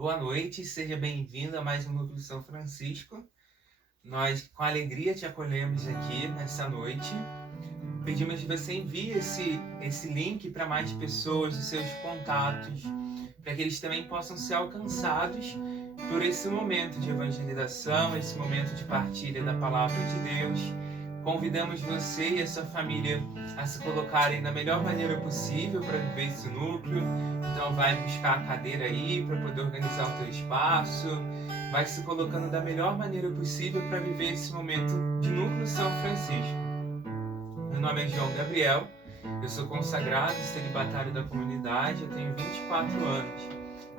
Boa noite, seja bem-vindo a mais um Núcleo São Francisco. Nós, com alegria, te acolhemos aqui nessa noite. Pedimos que você envie esse link para mais pessoas, os seus contatos, para que eles também possam ser alcançados por esse momento de evangelização, esse momento de partilha da Palavra de Deus. Convidamos você e a sua família a se colocarem da melhor maneira possível para viver esse núcleo. Então vai buscar a cadeira aí para poder organizar o teu espaço. Vai se colocando da melhor maneira possível para viver esse momento de Núcleo São Francisco. Meu nome é João Gabriel, eu sou consagrado, celibatário da comunidade, eu tenho 24 anos.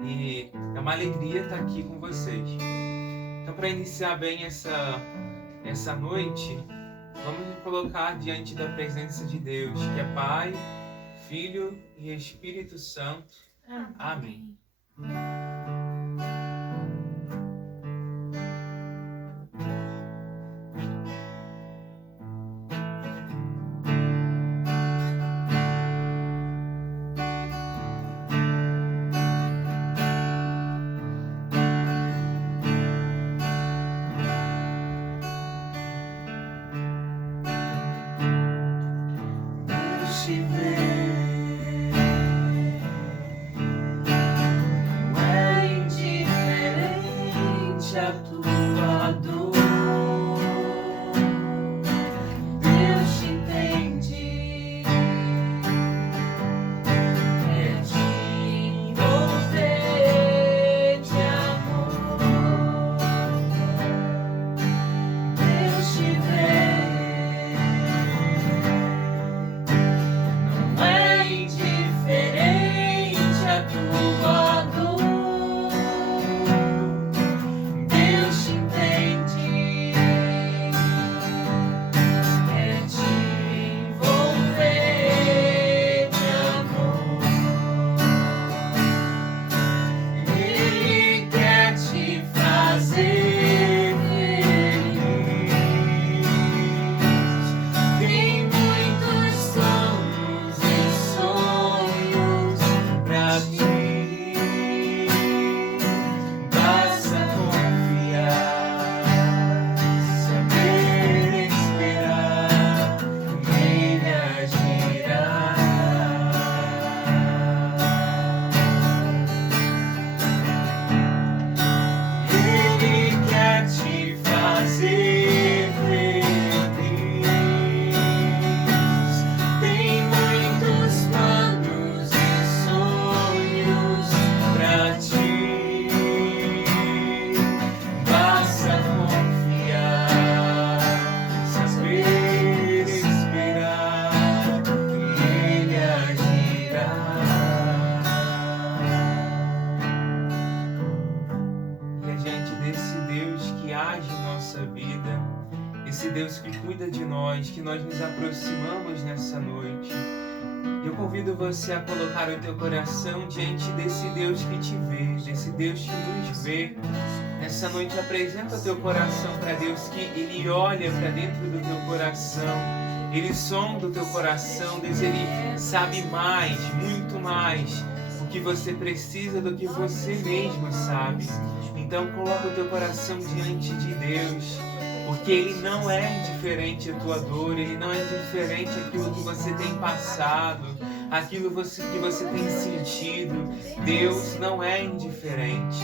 E é uma alegria estar aqui com vocês. Então, para iniciar bem essa noite, vamos nos colocar diante da presença de Deus, que é Pai, Filho e Espírito Santo. Amém. Que nós nos aproximamos nessa noite. Eu convido você a colocar o teu coração diante desse Deus que te vê, desse Deus que nos vê. Nessa noite apresenta o teu coração para Deus, que Ele olha para dentro do teu coração, Ele sonda o teu coração, Deus, Ele sabe mais, muito mais, o que você precisa do que você mesmo sabe. Então coloca o teu coração diante de Deus, porque Ele não é indiferente à tua dor, Ele não é indiferente àquilo que você tem passado, àquilo que você tem sentido. Deus não é indiferente.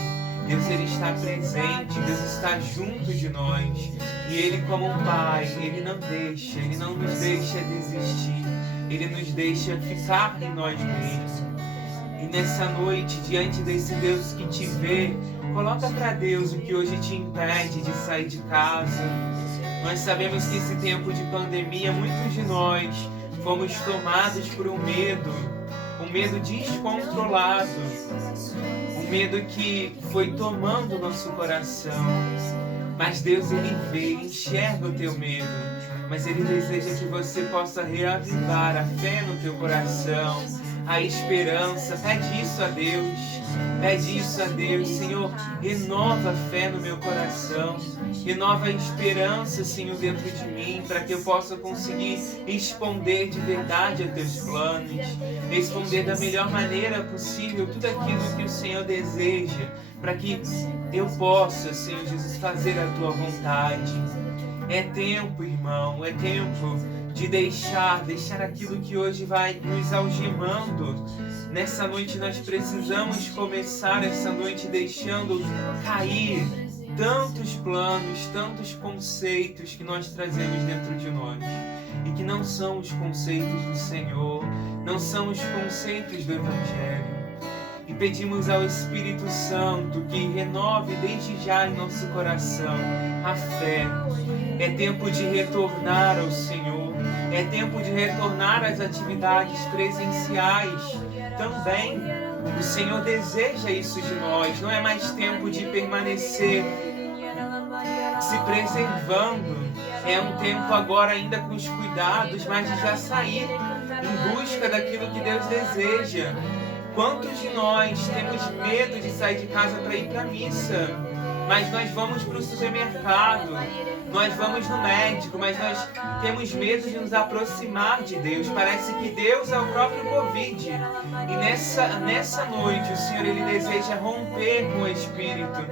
Deus, Ele está presente, Deus está junto de nós. E Ele, como um Pai, Ele não nos deixa desistir. Ele nos deixa ficar em nós mesmos. E nessa noite, diante desse Deus que te vê, coloca para Deus o que hoje te impede de sair de casa. Nós sabemos que esse tempo de pandemia, muitos de nós fomos tomados por um medo descontrolado, um medo que foi tomando o nosso coração. Mas Deus, Ele vê, Ele enxerga o teu medo, mas Ele deseja que você possa reavivar a fé no teu coração, a esperança. Pede isso a Deus. Pede isso a Deus. Senhor, renova a fé no meu coração. Renova a esperança, Senhor, dentro de mim, para que eu possa conseguir responder de verdade a Teus planos. Responder da melhor maneira possível tudo aquilo que o Senhor deseja, para que eu possa, Senhor Jesus, fazer a Tua vontade. É tempo, irmão, é tempo de deixar aquilo que hoje vai nos algemando. Nessa noite nós precisamos começar essa noite deixando cair tantos planos, tantos conceitos que nós trazemos dentro de nós e que não são os conceitos do Senhor, não são os conceitos do Evangelho. E pedimos ao Espírito Santo que renove desde já em nosso coração a fé. É tempo de retornar ao Senhor, é tempo de retornar às atividades presenciais também. O Senhor deseja isso de nós, não é mais tempo de permanecer se preservando. É um tempo agora ainda com os cuidados, mas de já sair em busca daquilo que Deus deseja. Quantos de nós temos medo de sair de casa para ir para a missa? Mas nós vamos para o supermercado, nós vamos no médico, mas nós temos medo de nos aproximar de Deus. Parece que Deus é o próprio Covid. E nessa noite o Senhor, Ele deseja romper com o Espírito.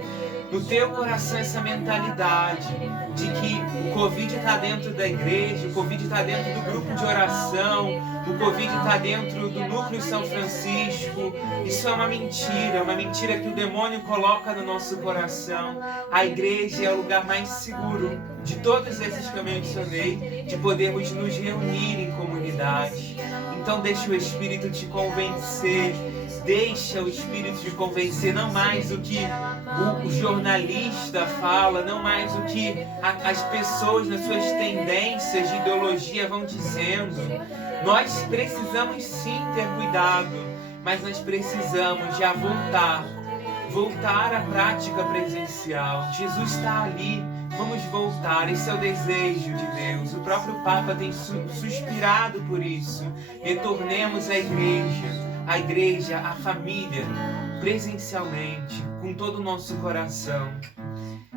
No teu coração essa mentalidade de que o Covid está dentro da igreja, o Covid está dentro do grupo de oração, o Covid está dentro do núcleo São Francisco. Isso é uma mentira que o demônio coloca no nosso coração. A igreja é o lugar mais seguro de todos esses que eu mencionei, de podermos nos reunir em comunidade. Então deixa o Espírito te convencer. Deixa o Espírito te convencer, não mais o que o jornalista fala, não mais o que as pessoas nas suas tendências de ideologia vão dizendo. Nós precisamos sim ter cuidado, mas nós precisamos já voltar à prática presencial. Jesus está ali, vamos voltar, esse é o desejo de Deus. O próprio Papa tem suspirado por isso. Retornemos à igreja, a família, presencialmente, com todo o nosso coração,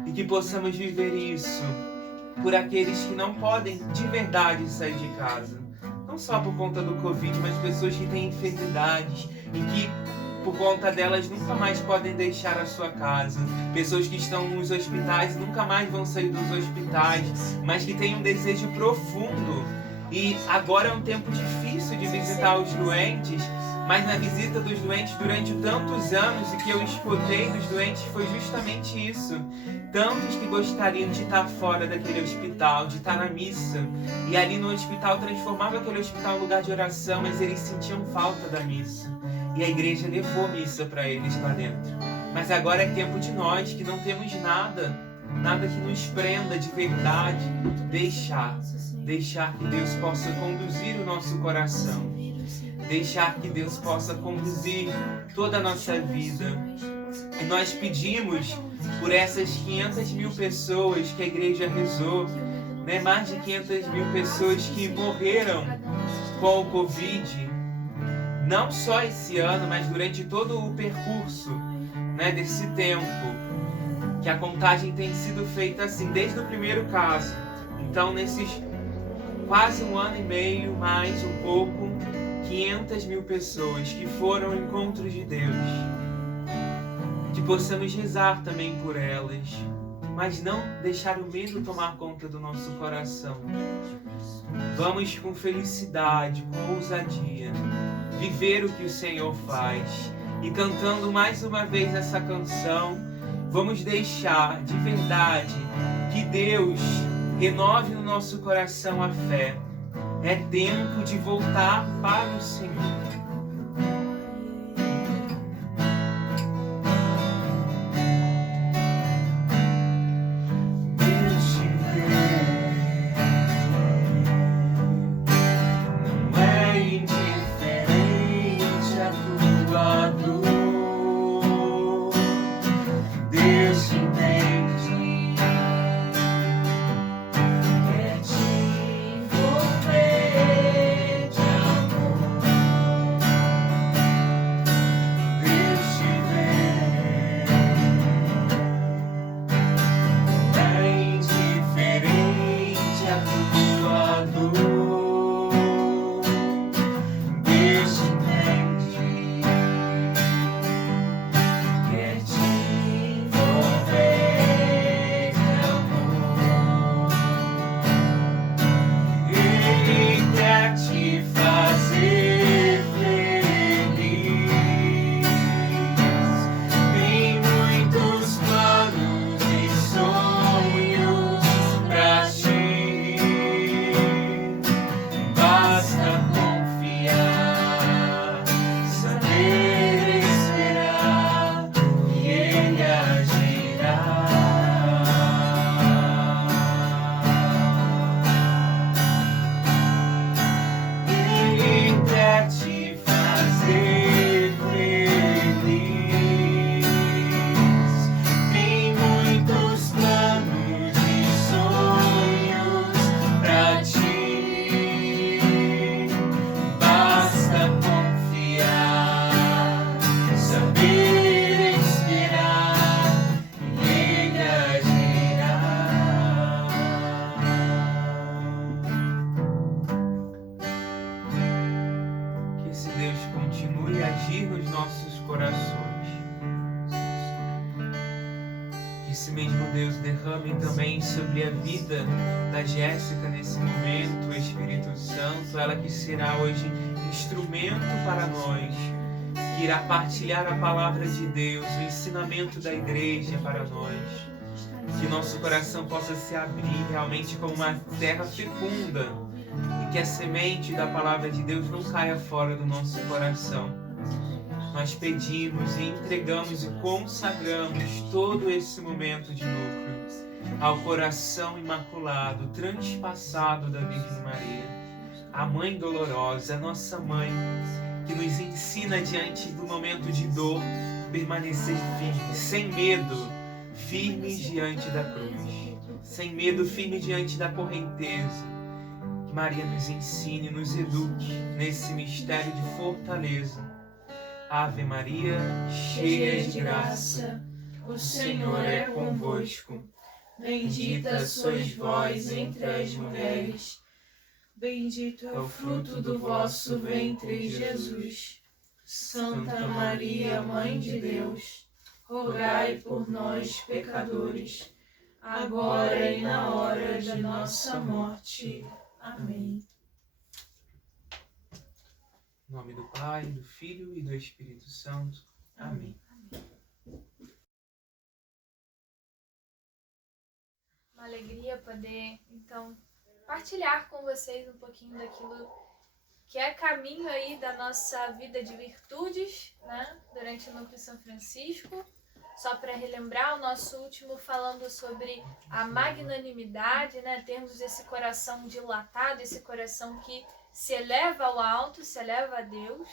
e que possamos viver isso por aqueles que não podem de verdade sair de casa, não só por conta do Covid, mas pessoas que têm enfermidades e que por conta delas nunca mais podem deixar a sua casa, pessoas que estão nos hospitais e nunca mais vão sair dos hospitais, mas que têm um desejo profundo. E agora é um tempo difícil de visitar os doentes, mas na visita dos doentes durante tantos anos, e que eu escutei dos doentes foi justamente isso. Tantos que gostariam de estar fora daquele hospital, de estar na missa. E ali no hospital transformava aquele hospital em lugar de oração, mas eles sentiam falta da missa. E a igreja levou missa para eles lá dentro. Mas agora é tempo de nós, que não temos nada que nos prenda de verdade, deixar que Deus possa conduzir o nosso coração. Deixar que Deus possa conduzir toda a nossa vida. E nós pedimos por essas 500 mil pessoas que a igreja rezou, né? Mais de 500 mil pessoas que morreram com o Covid, não só esse ano, mas durante todo o percurso, né, desse tempo, que a contagem tem sido feita assim, desde o primeiro caso. Então, nesses quase 1 ano e meio, mais um pouco, 500 mil pessoas que foram ao encontro de Deus. Que possamos rezar também por elas, mas não deixar o medo tomar conta do nosso coração. Vamos com felicidade, com ousadia, viver o que o Senhor faz. E cantando mais uma vez essa canção, vamos deixar de verdade que Deus renove no nosso coração a fé. É tempo de voltar para o Senhor. Deus continue a agir nos nossos corações. Que esse mesmo Deus derrame também sobre a vida da Jéssica nesse momento, o Espírito Santo, ela que será hoje instrumento para nós, que irá partilhar a palavra de Deus, o ensinamento da igreja para nós. Que nosso coração possa se abrir realmente como uma terra fecunda e que a semente da palavra de Deus não caia fora do nosso coração. Nós pedimos e entregamos e consagramos todo esse momento de núcleo ao coração imaculado, transpassado da Virgem Maria, a Mãe dolorosa, a nossa Mãe, que nos ensina diante do momento de dor permanecer firmes, sem medo, firmes diante da cruz, sem medo, firmes diante da correnteza. Que Maria nos ensine, nos eduque nesse mistério de fortaleza. Ave Maria, cheia de graça, o Senhor é convosco. Bendita sois vós entre as mulheres, bendito é o fruto do vosso ventre, Jesus. Santa Maria, Mãe de Deus, rogai por nós, pecadores, agora e na hora de nossa morte. Amém. Em nome do Pai, do Filho e do Espírito Santo. Amém. Uma alegria poder, então, partilhar com vocês um pouquinho daquilo que é caminho aí da nossa vida de virtudes, né? Durante o Núcleo São Francisco. Só para relembrar, o nosso último falando sobre a magnanimidade, né? Termos esse coração dilatado, esse coração que se eleva ao alto, se eleva a Deus.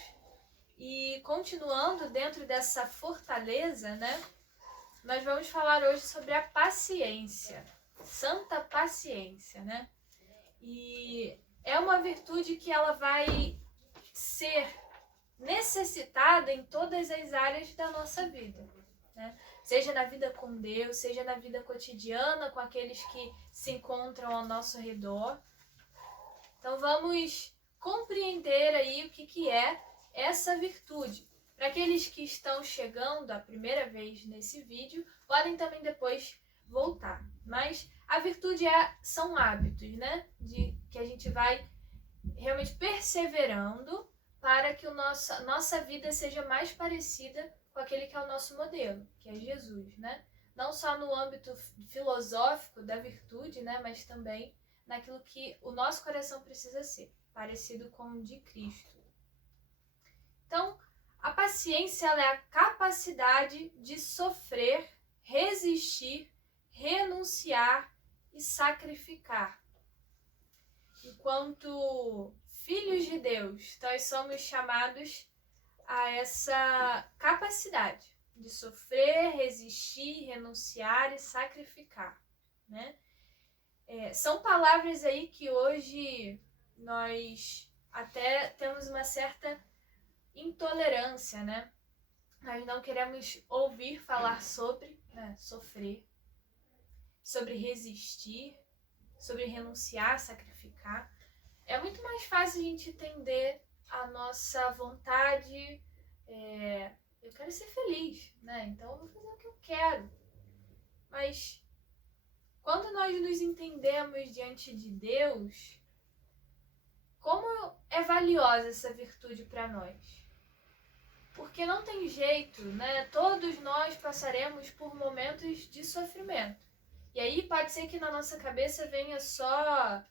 E continuando dentro dessa fortaleza, né? Nós vamos falar hoje sobre a paciência, santa paciência, né? E é uma virtude que ela vai ser necessitada em todas as áreas da nossa vida, né? Seja na vida com Deus, seja na vida cotidiana com aqueles que se encontram ao nosso redor. Então vamos compreender aí o que é essa virtude. Para aqueles que estão chegando a primeira vez nesse vídeo, podem também depois voltar. Mas a virtude são hábitos, né? Que a gente vai realmente perseverando para que nossa vida seja mais parecida com aquele que é o nosso modelo, que é Jesus, né? Não só no âmbito filosófico da virtude, né? Mas também naquilo que o nosso coração precisa ser, parecido com o de Cristo. Então, a paciência ela é a capacidade de sofrer, resistir, renunciar e sacrificar. Enquanto filhos de Deus, nós somos chamados a essa capacidade de sofrer, resistir, renunciar e sacrificar, né? São palavras aí que hoje nós até temos uma certa intolerância, né? Nós não queremos ouvir falar sobre, né, sofrer, sobre resistir, sobre renunciar, sacrificar. É muito mais fácil a gente entender a nossa vontade, eu quero ser feliz, né? Então eu vou fazer o que eu quero. Mas quando nós nos entendemos diante de Deus, como é valiosa essa virtude para nós? Porque não tem jeito, né? Todos nós passaremos por momentos de sofrimento. E aí pode ser que na nossa cabeça venha só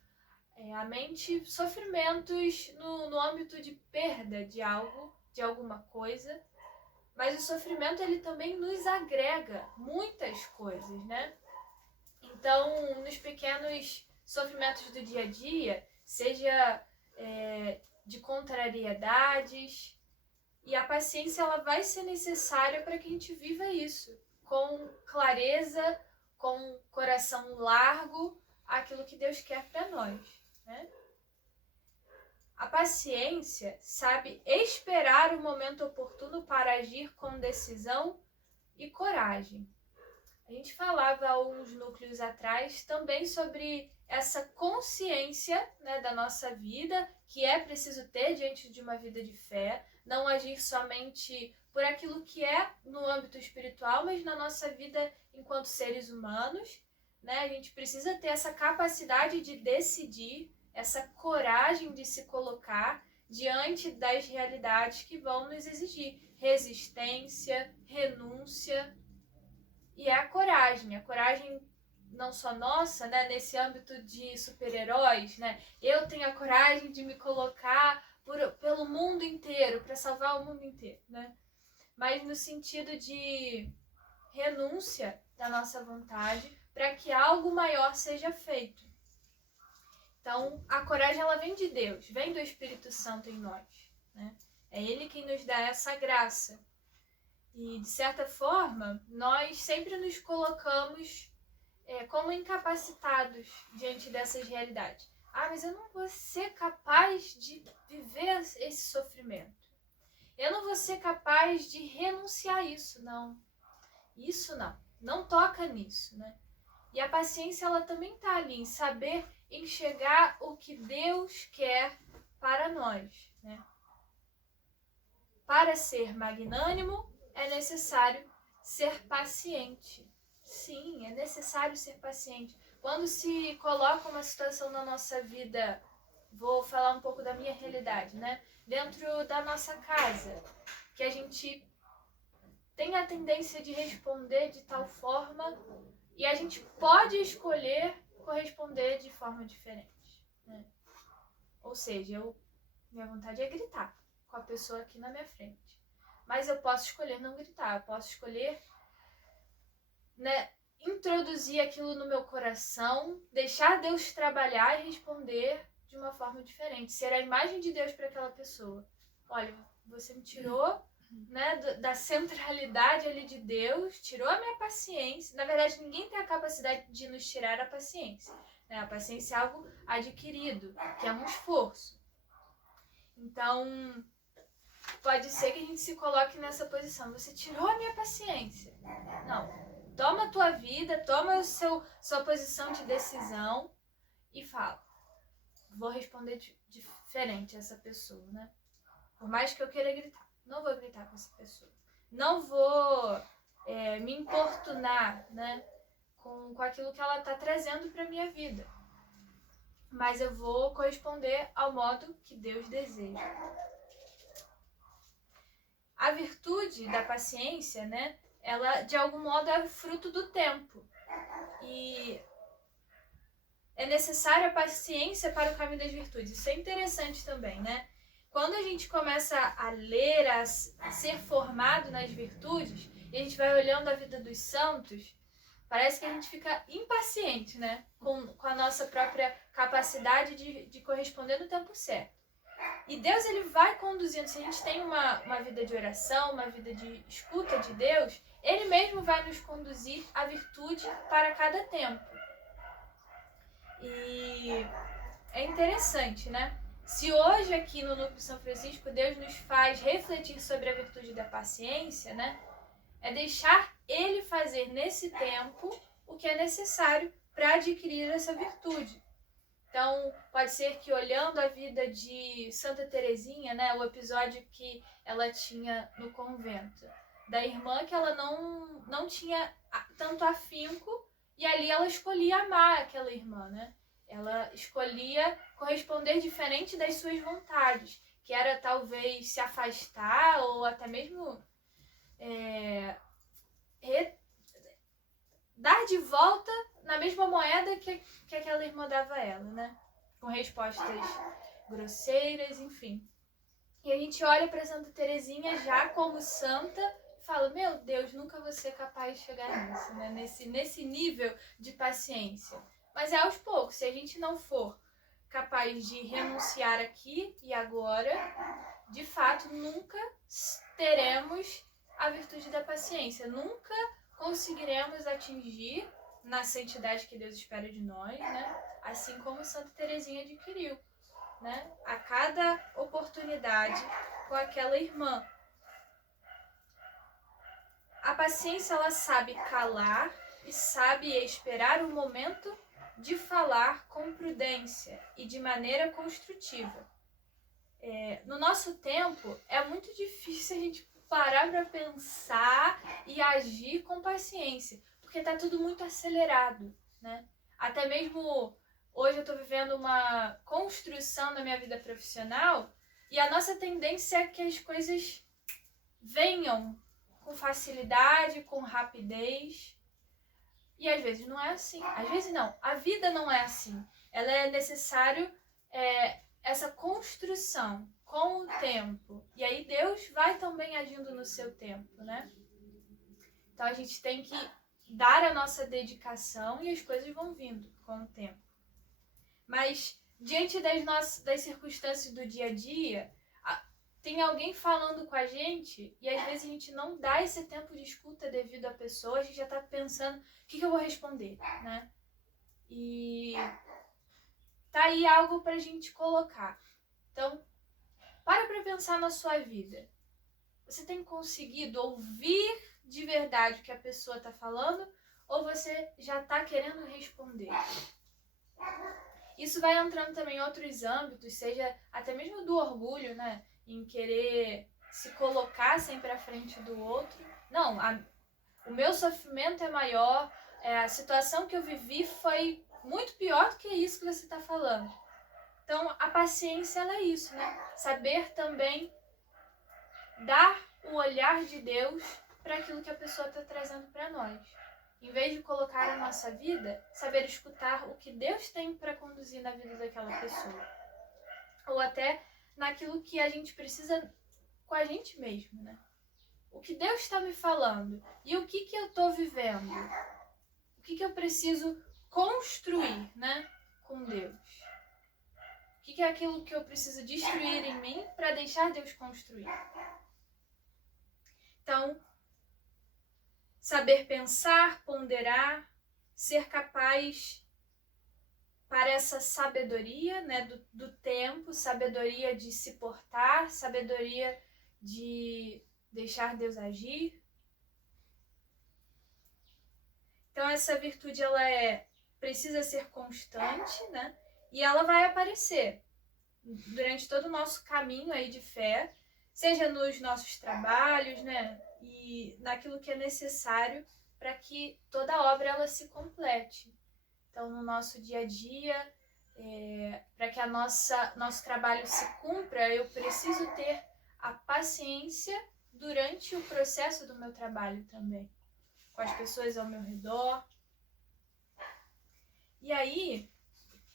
a mente sofrimentos no âmbito de perda de algo, de alguma coisa. Mas o sofrimento ele também nos agrega muitas coisas, né? Então, nos pequenos sofrimentos do dia a dia, seja de contrariedades, e a paciência ela vai ser necessária para que a gente viva isso com clareza, com coração largo, aquilo que Deus quer para nós, né? A paciência sabe esperar o momento oportuno para agir com decisão e coragem. A gente falava há uns núcleos atrás também sobre essa consciência, né, da nossa vida, que é preciso ter diante de uma vida de fé, não agir somente por aquilo que é no âmbito espiritual, mas na nossa vida enquanto seres humanos, né? A gente precisa ter essa capacidade de decidir, essa coragem de se colocar diante das realidades que vão nos exigir resistência, renúncia. E é a coragem não só nossa, né, nesse âmbito de super-heróis, né? Eu tenho a coragem de me colocar pelo mundo inteiro, para salvar o mundo inteiro, né? Mas no sentido de renúncia da nossa vontade para que algo maior seja feito. Então, a coragem ela vem de Deus, vem do Espírito Santo em nós, né? É Ele quem nos dá essa graça. E, de certa forma, nós sempre nos colocamos como incapacitados diante dessas realidades. Ah, mas eu não vou ser capaz de viver esse sofrimento. Eu não vou ser capaz de renunciar a isso, não. Isso não. Não toca nisso, né? E a paciência, ela também está ali, em saber enxergar o que Deus quer para nós, né? Para ser magnânimo, é necessário ser paciente. Sim, é necessário ser paciente. Quando se coloca uma situação na nossa vida, vou falar um pouco da minha realidade, né? Dentro da nossa casa, que a gente tem a tendência de responder de tal forma e a gente pode escolher corresponder de forma diferente, né? Ou seja, minha vontade é gritar com a pessoa aqui na minha frente. Mas eu posso escolher não gritar, eu posso escolher, né, introduzir aquilo no meu coração, deixar Deus trabalhar e responder de uma forma diferente. Ser a imagem de Deus para aquela pessoa. Olha, você me tirou, né, da centralidade ali de Deus, tirou a minha paciência. Na verdade, ninguém tem a capacidade de nos tirar a paciência, né? A paciência é algo adquirido, que é um esforço. Então, pode ser que a gente se coloque nessa posição. Você tirou a minha paciência. Não. Toma a tua vida, toma sua posição de decisão e fala. Vou responder diferente a essa pessoa, né? Por mais que eu queira gritar. Não vou gritar com essa pessoa. Não vou me importunar, né, com aquilo que ela está trazendo para minha vida. Mas eu vou corresponder ao modo que Deus deseja. A virtude da paciência, né, ela de algum modo é fruto do tempo. E é necessária a paciência para o caminho das virtudes. Isso é interessante também, né? Quando a gente começa a ler, a ser formado nas virtudes, e a gente vai olhando a vida dos santos, parece que a gente fica impaciente, né? Com a nossa própria capacidade de corresponder no tempo certo. E Deus, ele vai conduzindo. Se a gente tem uma vida de oração, uma vida de escuta de Deus, Ele mesmo vai nos conduzir à virtude para cada tempo. E é interessante, né? Se hoje aqui no Núcleo São Francisco Deus nos faz refletir sobre a virtude da paciência, né? É deixar Ele fazer nesse tempo o que é necessário para adquirir essa virtude. Então, pode ser que olhando a vida de Santa Teresinha, né, o episódio que ela tinha no convento, da irmã que ela não tinha tanto afinco, e ali ela escolhia amar aquela irmã, né? Ela escolhia corresponder diferente das suas vontades, que era talvez se afastar ou até mesmo dar de volta na mesma moeda que aquela irmã dava a ela, né? Com respostas grosseiras, enfim. E a gente olha para Santa Teresinha já como santa e fala, meu Deus, nunca vou ser capaz de chegar nisso, né? Nesse nível de paciência. Mas é aos poucos, se a gente não for capaz de renunciar aqui e agora, de fato, nunca teremos a virtude da paciência. Nunca conseguiremos atingir na santidade que Deus espera de nós, né? Assim como Santa Teresinha adquiriu, né? A cada oportunidade com aquela irmã. A paciência, ela sabe calar e sabe esperar o momento de falar com prudência e de maneira construtiva. No nosso tempo, é muito difícil a gente parar para pensar e agir com paciência, porque está tudo muito acelerado, né? Até mesmo hoje eu estou vivendo uma construção na minha vida profissional e a nossa tendência é que as coisas venham com facilidade, com rapidez. E às vezes não é assim. Às vezes não. A vida não é assim. Ela é necessário essa construção com o tempo. E aí Deus vai também agindo no seu tempo, né? Então a gente tem que dar a nossa dedicação e as coisas vão vindo com o tempo. Mas diante das circunstâncias do dia a dia, tem alguém falando com a gente e às vezes a gente não dá esse tempo de escuta devido à pessoa, a gente já tá pensando, o que eu vou responder, né? E tá aí algo pra gente colocar. Então, para pensar na sua vida. Você tem conseguido ouvir de verdade o que a pessoa tá falando ou você já tá querendo responder? Isso vai entrando também em outros âmbitos, seja até mesmo do orgulho, né? Em querer se colocar sempre à frente do outro. Não, o meu sofrimento é maior, a situação que eu vivi foi muito pior do que isso que você está falando. Então, a paciência, ela é isso, né? Saber também dar o olhar de Deus para aquilo que a pessoa está trazendo para nós. Em vez de colocar a nossa vida, saber escutar o que Deus tem para conduzir na vida daquela pessoa. Ou até naquilo que a gente precisa com a gente mesmo, né? O que Deus está me falando e o que eu estou vivendo. O que eu preciso construir, né? Com Deus. O que é aquilo que eu preciso destruir em mim para deixar Deus construir. Então, saber pensar, ponderar, ser capaz para essa sabedoria, né, do tempo, sabedoria de se portar, sabedoria de deixar Deus agir. Então essa virtude ela precisa ser constante, né? E ela vai aparecer durante todo o nosso caminho aí de fé, seja nos nossos trabalhos, né? E naquilo que é necessário para que toda a obra ela se complete. Então, no nosso dia a dia, para que nosso trabalho se cumpra, eu preciso ter a paciência durante o processo do meu trabalho também, com as pessoas ao meu redor. E aí,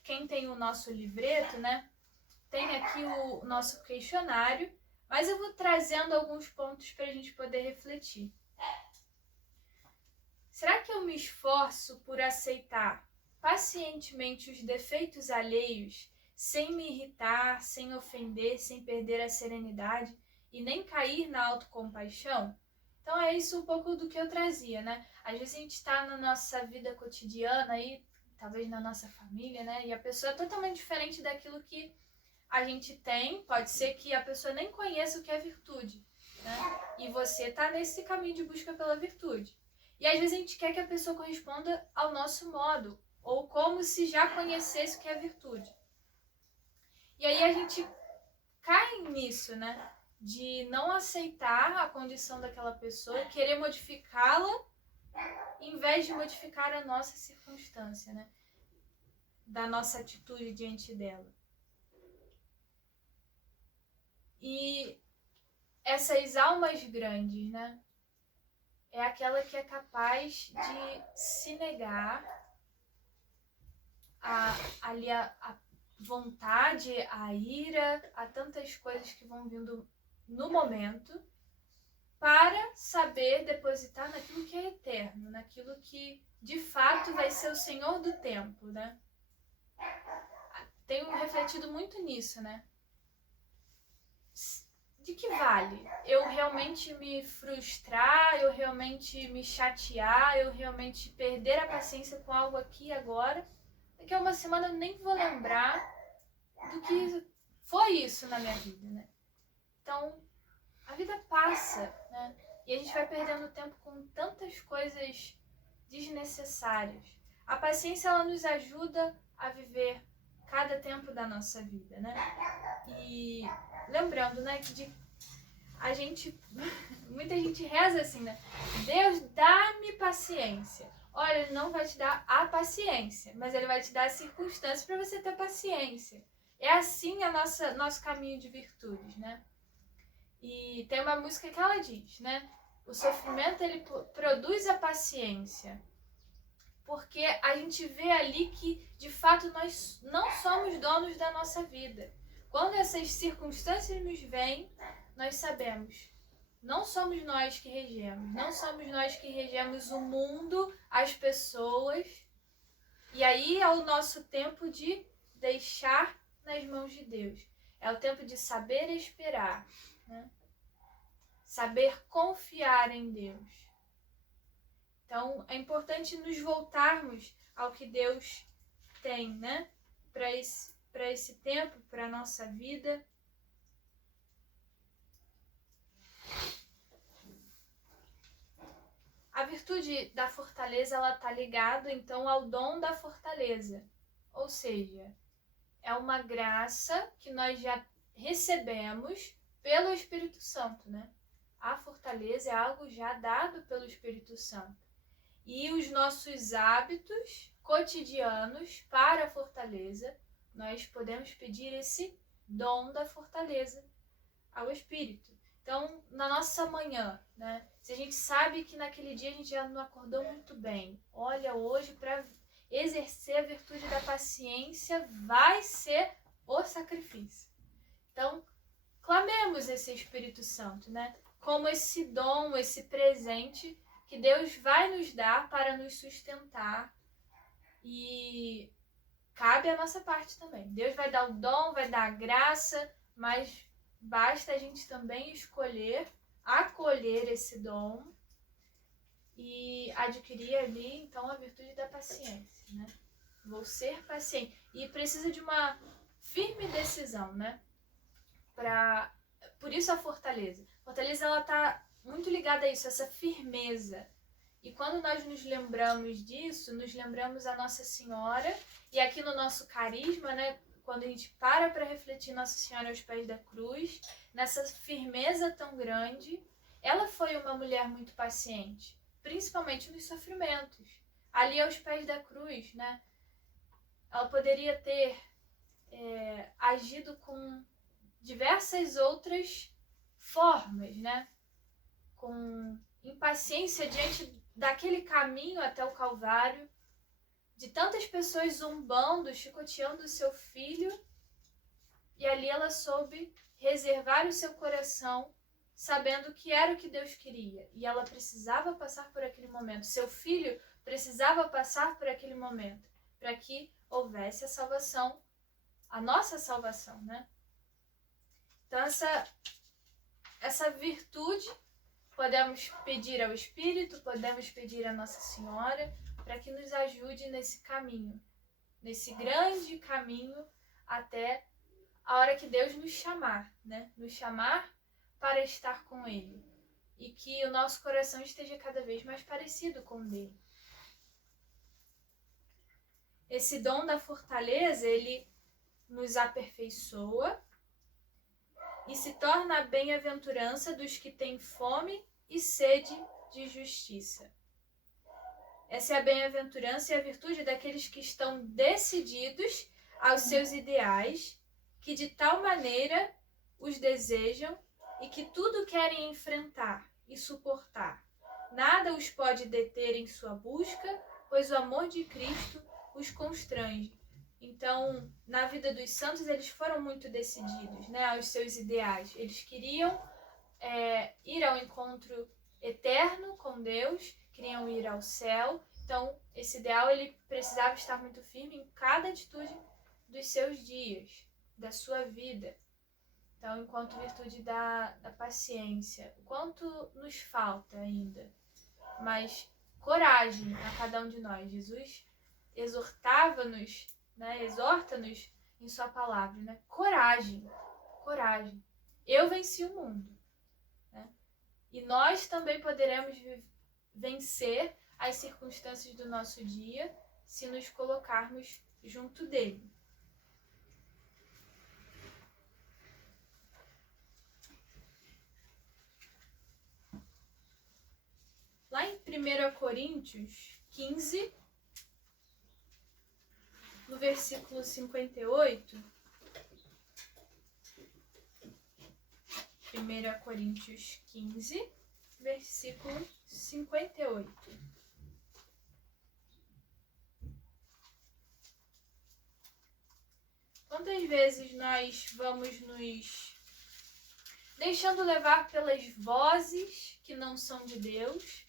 quem tem o nosso livreto, né, tem aqui o nosso questionário, mas eu vou trazendo alguns pontos para a gente poder refletir. Será que eu me esforço por aceitar pacientemente os defeitos alheios, sem me irritar, sem ofender, sem perder a serenidade e nem cair na autocompaixão? Então é isso um pouco do que eu trazia, né? Às vezes a gente está na nossa vida cotidiana aí, talvez na nossa família, né? E a pessoa é totalmente diferente daquilo que a gente tem. Pode ser que a pessoa nem conheça o que é virtude, né? E você está nesse caminho de busca pela virtude. E às vezes a gente quer que a pessoa corresponda ao nosso modo, ou como se já conhecesse o que é virtude. E aí a gente cai nisso, né? De não aceitar a condição daquela pessoa, querer modificá-la, em vez de modificar a nossa circunstância, né? Da nossa atitude diante dela. E essas almas grandes, né? É aquela que é capaz de se negar a vontade, a ira, a tantas coisas que vão vindo no momento, para saber depositar naquilo que é eterno, naquilo que de fato vai ser o Senhor do tempo, né? Tenho refletido muito nisso, né? De que vale eu realmente me frustrar, eu realmente me chatear, eu realmente perder a paciência com algo aqui e agora? Daqui a uma semana eu nem vou lembrar do que foi isso na minha vida, né? Então, a vida passa, né? E a gente vai perdendo tempo com tantas coisas desnecessárias. A paciência, ela nos ajuda a viver cada tempo da nossa vida, né? E lembrando, né, que muita gente reza assim, né? Deus, dá-me paciência. Olha, Ele não vai te dar a paciência, mas Ele vai te dar as circunstâncias para você ter paciência. É assim nosso caminho de virtudes, né? E tem uma música que ela diz, né? O sofrimento, ele produz a paciência. Porque a gente vê ali que, de fato, nós não somos donos da nossa vida. Quando essas circunstâncias nos vêm, nós sabemos. Não somos nós que regemos. Não somos nós que regemos o mundo, as pessoas. E aí é o nosso tempo de deixar nas mãos de Deus. É o tempo de saber esperar, né? Saber confiar em Deus. Então, é importante nos voltarmos ao que Deus tem, né? Para esse tempo, para a nossa vida. A virtude da fortaleza, ela está ligada, então, ao dom da fortaleza. Ou seja, é uma graça que nós já recebemos pelo Espírito Santo, né? A fortaleza é algo já dado pelo Espírito Santo. E os nossos hábitos cotidianos para a fortaleza, nós podemos pedir esse dom da fortaleza ao Espírito. Então, na nossa manhã, né? Se a gente sabe que naquele dia a gente já não acordou muito bem, olha, hoje para exercer a virtude da paciência vai ser o sacrifício. Então, clamemos esse Espírito Santo, né? Como esse dom, esse presente que Deus vai nos dar para nos sustentar, e cabe a nossa parte também. Deus vai dar o dom, vai dar a graça, mas basta a gente também escolher, acolher esse dom e adquirir ali, então, a virtude da paciência, né? Vou ser paciente. E precisa de uma firme decisão, né? Por isso a fortaleza. A fortaleza, ela tá muito ligada a isso, essa firmeza. E quando nós nos lembramos disso, nos lembramos a Nossa Senhora, e aqui no nosso carisma, né, quando a gente para refletir Nossa Senhora aos pés da cruz, nessa firmeza tão grande, ela foi uma mulher muito paciente, principalmente nos sofrimentos. Ali aos pés da cruz, né, ela poderia ter agido com diversas outras formas, né? Com impaciência diante daquele caminho até o Calvário, de tantas pessoas zombando, chicoteando o seu filho, e ali ela soube reservar o seu coração, sabendo que era o que Deus queria, e ela precisava passar por aquele momento, seu filho precisava passar por aquele momento, para que houvesse a salvação, a nossa salvação, né? Então essa virtude podemos pedir ao Espírito, podemos pedir a Nossa Senhora para que nos ajude nesse caminho, nesse grande caminho até a hora que Deus nos chamar, né? Nos chamar para estar com Ele, e que o nosso coração esteja cada vez mais parecido com o dele. Esse dom da fortaleza, ele nos aperfeiçoa e se torna a bem-aventurança dos que têm fome e sede de justiça. Essa é a bem-aventurança e a virtude daqueles que estão decididos aos seus ideais, que de tal maneira os desejam e que tudo querem enfrentar e suportar. Nada os pode deter em sua busca, pois o amor de Cristo os constrange. Então, na vida dos santos, eles foram muito decididos, né, aos seus ideais. Eles queriam ir ao encontro eterno com Deus, queriam ir ao céu. Então, esse ideal, ele precisava estar muito firme em cada atitude dos seus dias, da sua vida. Então, enquanto virtude da paciência, o quanto nos falta ainda? Mas coragem a cada um de nós. Jesus exortava-nos, né? Exorta-nos em sua palavra, né? Coragem, coragem. Eu venci o mundo, né? E nós também poderemos vencer as circunstâncias do nosso dia se nos colocarmos junto dele. Lá em 1 Coríntios 15, no versículo 58, 1 Coríntios 15, versículo 58. Quantas vezes nós vamos nos deixando levar pelas vozes que não são de Deus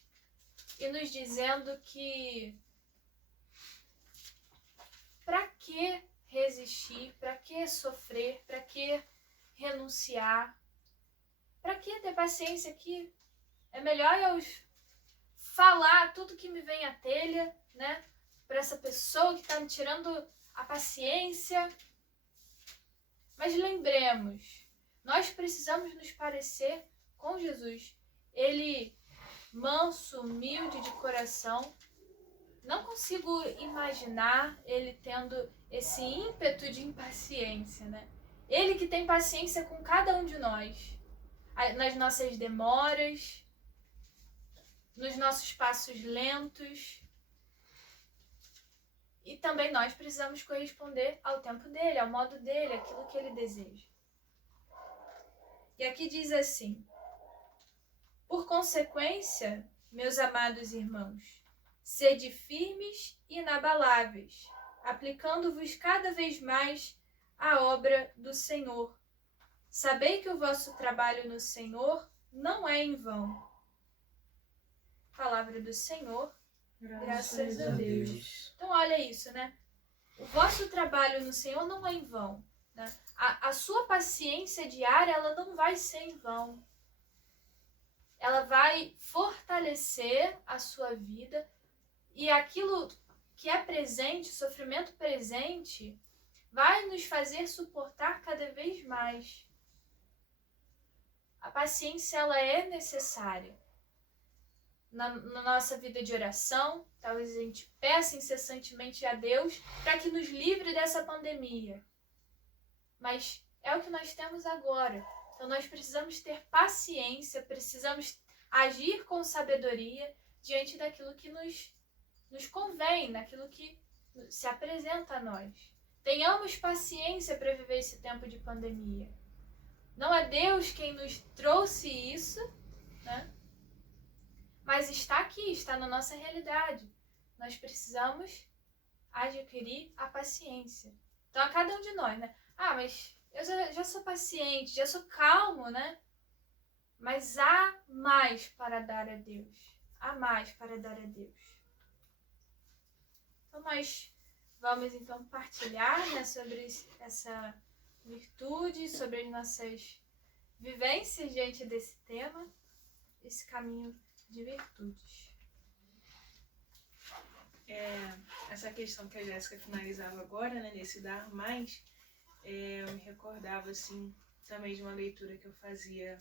e nos dizendo que para que resistir, para que sofrer, para que renunciar, para que ter paciência aqui? É melhor eu falar tudo que me vem à telha, né? Para essa pessoa que está me tirando a paciência. Mas lembremos, nós precisamos nos parecer com Jesus. Ele, manso, humilde de coração, não consigo imaginar ele tendo esse ímpeto de impaciência, né? Ele que tem paciência com cada um de nós, nas nossas demoras, nos nossos passos lentos. E também nós precisamos corresponder ao tempo dele, ao modo dele, aquilo que ele deseja. E aqui diz assim: por consequência, meus amados irmãos, sede firmes e inabaláveis, aplicando-vos cada vez mais à obra do Senhor. Sabei que o vosso trabalho no Senhor não é em vão. Palavra do Senhor, graças a Deus. Então olha isso, né? O vosso trabalho no Senhor não é em vão, né? A sua paciência diária, ela não vai ser em vão. Ela vai fortalecer a sua vida e aquilo que é presente, o sofrimento presente, vai nos fazer suportar cada vez mais. A paciência, ela é necessária. Na nossa vida de oração, talvez a gente peça incessantemente a Deus para que nos livre dessa pandemia. Mas é o que nós temos agora. Então nós precisamos ter paciência, precisamos agir com sabedoria diante daquilo que nos convém, daquilo que se apresenta a nós. Tenhamos paciência para viver esse tempo de pandemia. Não é Deus quem nos trouxe isso, né? Mas está aqui, está na nossa realidade. Nós precisamos adquirir a paciência. Então, a cada um de nós, né? Ah, mas eu já sou paciente, já sou calmo, né? Mas há mais para dar a Deus. Há mais para dar a Deus. Então, nós vamos, então, partilhar, né, sobre essa virtude, sobre as nossas vivências diante desse tema, esse caminho de virtudes. Essa questão que a Jéssica finalizava agora, né, nesse dar mais, eu me recordava, assim, também de uma leitura que eu fazia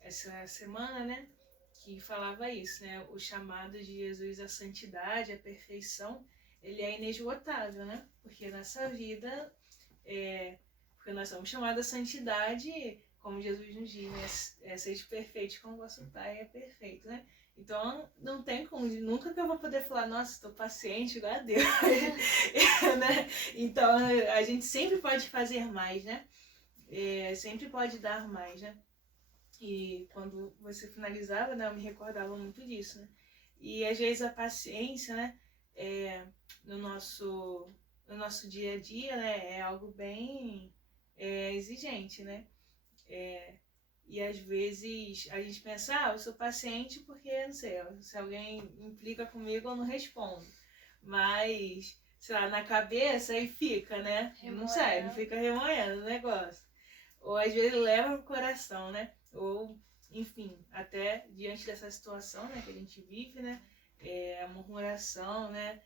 essa semana, né, que falava isso, né, o chamado de Jesus à santidade, à perfeição, ele é inesgotável, né, porque nessa vida, porque nós somos chamados à santidade, como Jesus nos diz, né, sede perfeito como vosso Pai é perfeito, né? Então, não tem como, nunca que eu vou poder falar, nossa, estou paciente igual a Deus, né? Então, a gente sempre pode fazer mais, né? Sempre pode dar mais, né? E quando você finalizava, né, eu me recordava muito disso, né? E às vezes a paciência, né, no nosso dia a dia, né, é algo bem exigente, né? E às vezes a gente pensa, eu sou paciente porque, não sei, se alguém implica comigo eu não respondo. Mas, sei lá, na cabeça aí fica, né? Não sai, não fica remoendo o negócio. Ou às vezes leva pro coração, né? Ou, enfim, até diante dessa situação, né, que a gente vive, né? A murmuração, né?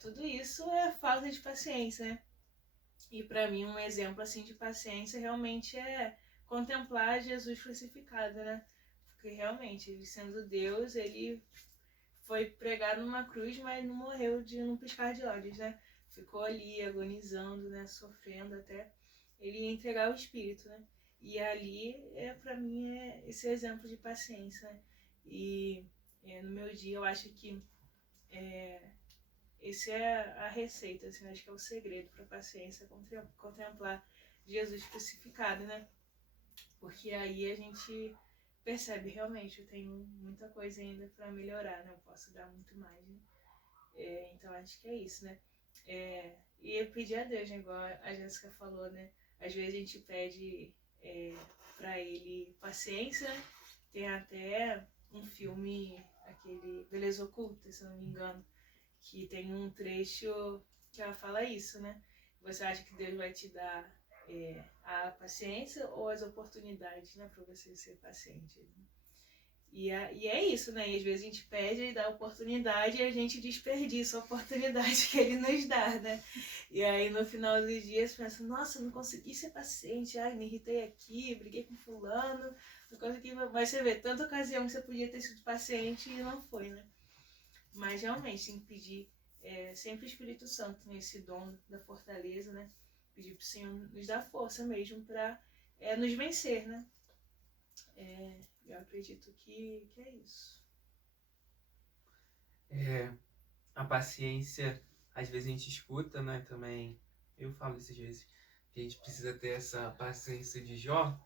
Tudo isso é falta de paciência, né? E para mim um exemplo assim de paciência realmente é contemplar Jesus crucificado, né? Porque realmente, ele sendo Deus, ele foi pregado numa cruz, mas não morreu de num piscar de olhos, né? Ficou ali agonizando, né? Sofrendo até ele entregar o espírito, né? E ali, para mim, é esse exemplo de paciência, né? E no meu dia, eu acho que esse é a receita, assim, acho que é o segredo para a paciência, contemplar Jesus crucificado, né? Porque aí a gente percebe realmente, eu tenho muita coisa ainda para melhorar, né? Eu posso dar muito mais, né? Então acho que é isso, né? E eu pedi a Deus, né? Igual a Jéssica falou, né? Às vezes a gente pede para ele paciência, né? Tem até um filme, aquele Beleza Oculta, se eu não me engano, que tem um trecho que ela fala isso, né? Você acha que Deus vai te dar a paciência ou as oportunidades, né, para você ser paciente? E é isso, né? E às vezes a gente pede e dá a oportunidade e a gente desperdiça a oportunidade que ele nos dá, né? E aí no final dos dias pensa, nossa, não consegui ser paciente, ai, me irritei aqui, briguei com fulano, não consegui. Mas você vê, tanta ocasião que você podia ter sido paciente e não foi, né? Mas realmente tem que pedir sempre o Espírito Santo, né, esse dom da fortaleza, né? Pedir pro Senhor nos dar força mesmo para nos vencer, né? Eu acredito que é isso. A paciência, às vezes a gente escuta, né, também, eu falo essas vezes, que a gente precisa ter essa paciência de Jó,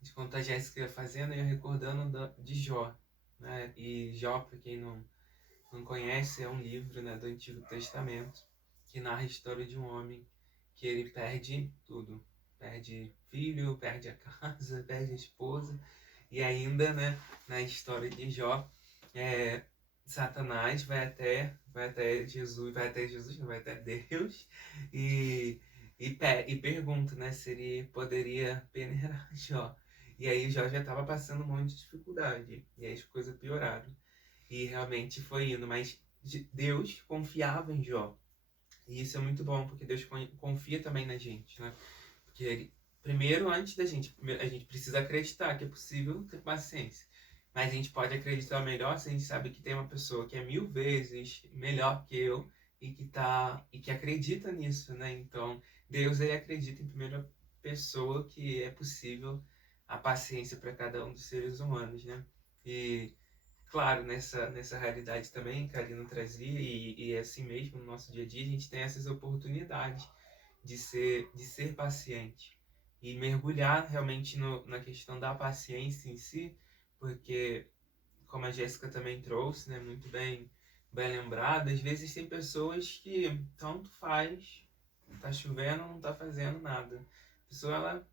de quando a Jéssica ia fazendo, eu ia recordando de Jó, né, e Jó, para quem não conhece, é um livro, né, do Antigo Testamento, que narra a história de um homem que ele perde tudo, perde filho, perde a casa, perde a esposa, e ainda, né, na história de Jó, Satanás vai até Jesus, não, vai até Deus e pergunta, né, se ele poderia peneirar Jó. E aí Jó já estava passando um monte de dificuldade, e aí as coisas pioraram. E realmente foi indo, mas Deus confiava em Jó. E isso é muito bom, porque Deus confia também na gente, né? Porque ele, primeiro, antes da gente, a gente precisa acreditar que é possível ter paciência. Mas a gente pode acreditar melhor se a gente sabe que tem uma pessoa que é 1000 vezes melhor que eu e que acredita nisso, né? Então, Deus, ele acredita em primeira pessoa que é possível a paciência para cada um dos seres humanos, né? E claro, nessa realidade também que a Karina trazia, e é assim mesmo no nosso dia a dia, a gente tem essas oportunidades de ser paciente e mergulhar realmente na questão da paciência em si, porque, como a Jéssica também trouxe, né, muito bem lembrado, às vezes tem pessoas que tanto faz, tá chovendo, não tá fazendo nada. A pessoa, ela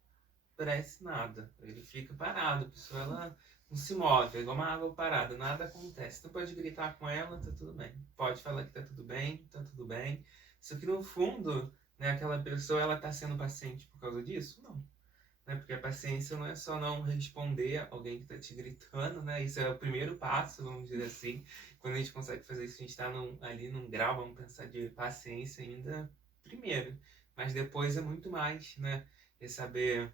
parece nada, ele fica parado, a pessoa, ela não se move, é igual uma água parada, nada acontece. Tu pode gritar com ela, tá tudo bem. Pode falar que tá tudo bem, tá tudo bem. Só que no fundo, né, aquela pessoa, ela tá sendo paciente por causa disso? Não. Né? Porque a paciência não é só não responder a alguém que tá te gritando, né? Isso é o primeiro passo, vamos dizer assim. Quando a gente consegue fazer isso, a gente tá ali num grau, vamos pensar, de paciência ainda primeiro. Mas depois é muito mais, né? É saber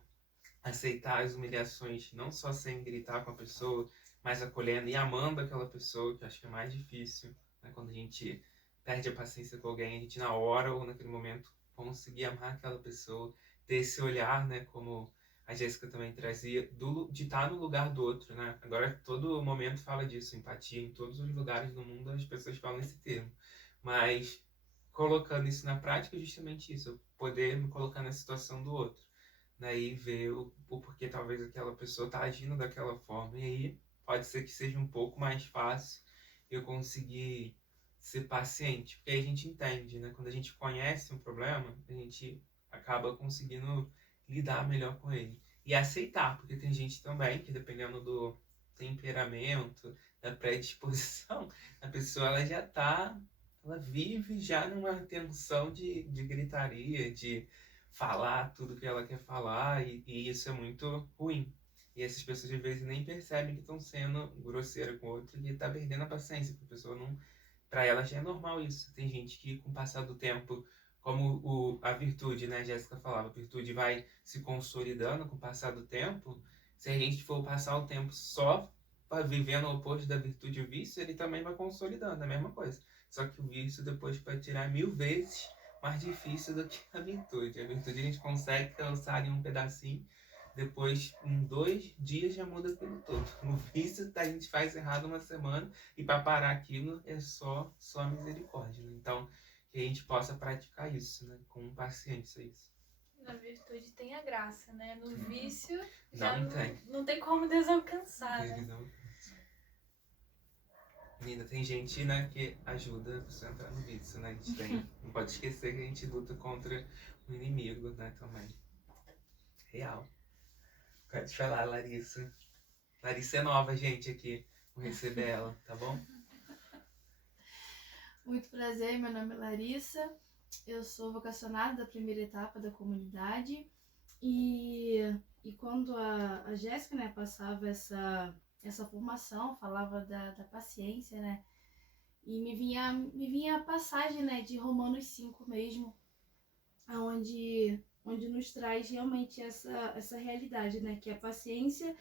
aceitar as humilhações, não só sem gritar com a pessoa, mas acolhendo e amando aquela pessoa, que eu acho que é mais difícil, né? Quando a gente perde a paciência com alguém, a gente na hora ou naquele momento conseguir amar aquela pessoa, ter esse olhar, né, como a Jéssica também trazia, de estar no lugar do outro, né? Agora todo momento fala disso, empatia, em todos os lugares do mundo as pessoas falam esse termo, mas colocando isso na prática é justamente isso, eu poder me colocar na situação do outro, né, e ver o porquê talvez aquela pessoa está agindo daquela forma. E aí pode ser que seja um pouco mais fácil eu conseguir ser paciente, porque aí a gente entende, né? Quando a gente conhece um problema, a gente acaba conseguindo lidar melhor com ele. E aceitar, porque tem gente também que, dependendo do temperamento, da predisposição, a pessoa, ela vive já numa tensão de gritaria, de falar tudo que ela quer falar, e isso é muito ruim. E essas pessoas às vezes nem percebem que estão sendo grosseira com o outro e tá perdendo a paciência, porque a pessoa não. Pra ela já é normal isso. Tem gente que, com o passar do tempo, como a virtude, né, a Jéssica falava, a virtude vai se consolidando com o passar do tempo. Se a gente for passar o tempo só vivendo o oposto da virtude e o vício, ele também vai consolidando a mesma coisa. Só que o vício depois pode tirar 1000 vezes mais difícil do que a virtude. A virtude a gente consegue alçar em um pedacinho, depois em 2 dias já muda aquilo todo. O vício a gente faz errado uma semana e para parar aquilo é só a misericórdia. Né? Então, que a gente possa praticar isso, né? Com paciência isso. Na virtude tem a graça, né? No vício já Não tem como desalcançar, né? Ainda tem gente, né, que ajuda a pessoa a entrar no vício, né? A gente não pode esquecer que a gente luta contra o inimigo, né, também. Real. Quero te falar, Larissa. Larissa é nova, gente, aqui. Vou receber ela, tá bom? Muito prazer, meu nome é Larissa. Eu sou vocacionada da primeira etapa da comunidade. E quando a Jéssica, né, passava essa formação, falava da paciência, né? E me vinha a passagem, né, de Romanos 5 mesmo, onde nos traz realmente essa realidade, né? Que a paciência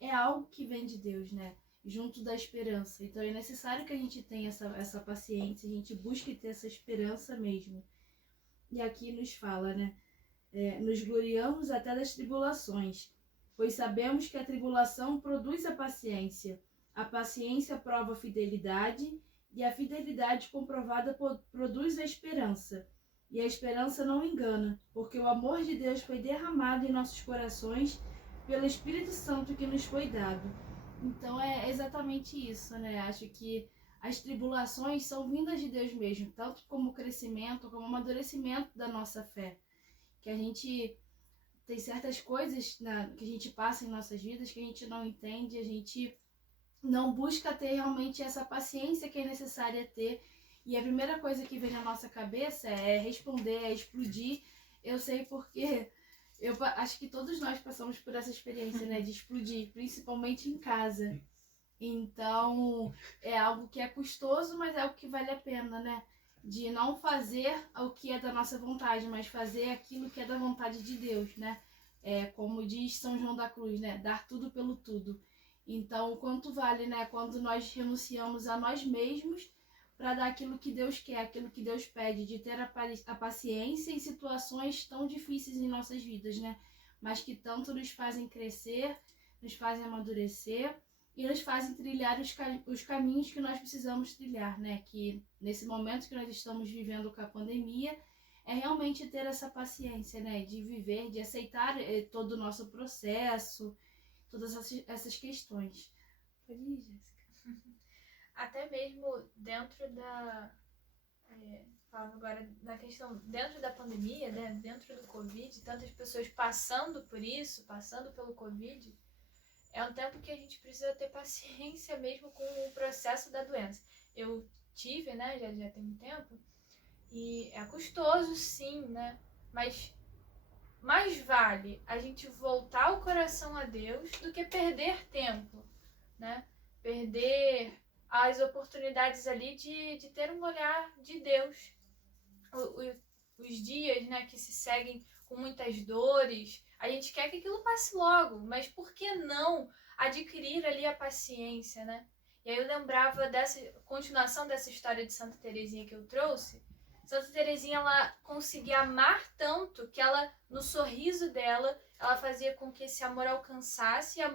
é algo que vem de Deus, né? Junto da esperança. Então é necessário que a gente tenha essa paciência, a gente busque ter essa esperança mesmo. E aqui nos fala, né? Nos gloriamos até das tribulações, pois sabemos que a tribulação produz a paciência prova a fidelidade, e a fidelidade comprovada produz a esperança. E a esperança não engana, porque o amor de Deus foi derramado em nossos corações pelo Espírito Santo que nos foi dado. Então é exatamente isso, né? Acho que as tribulações são vindas de Deus mesmo, tanto como crescimento, como amadurecimento da nossa fé. Que a gente tem certas coisas que a gente passa em nossas vidas que a gente não entende, a gente não busca ter realmente essa paciência que é necessária ter. E a primeira coisa que vem na nossa cabeça é responder, é explodir. Eu sei porque eu acho que todos nós passamos por essa experiência, né, de explodir, principalmente em casa. Então, é algo que é custoso, mas é algo que vale a pena, né? De não fazer o que é da nossa vontade, mas fazer aquilo que é da vontade de Deus, né? Como diz São João da Cruz, né? Dar tudo pelo tudo. Então, o quanto vale, né? Quando nós renunciamos a nós mesmos para dar aquilo que Deus quer, aquilo que Deus pede, de ter a paciência em situações tão difíceis em nossas vidas, né? Mas que tanto nos fazem crescer, nos fazem amadurecer e nos fazem trilhar os caminhos que nós precisamos trilhar, né? Que nesse momento que nós estamos vivendo com a pandemia, é realmente ter essa paciência, né? De viver, de aceitar todo o nosso processo, todas essas questões. Pode ir, Jéssica. Até mesmo dentro falando agora da questão, dentro da pandemia, né? Dentro do Covid, tantas pessoas passando por isso, passando pelo Covid, é um tempo que a gente precisa ter paciência mesmo com o processo da doença. Eu tive, né, já tem um tempo, e é custoso sim, né, mas mais vale a gente voltar o coração a Deus do que perder tempo, né, perder as oportunidades ali de ter um olhar de Deus. Os dias, né, que se seguem com muitas dores, a gente quer que aquilo passe logo, mas por que não adquirir ali a paciência, né? E aí eu lembrava dessa continuação dessa história de Santa Teresinha que eu trouxe. Santa Teresinha, ela conseguia amar tanto que ela, no sorriso dela, ela fazia com que esse amor alcançasse a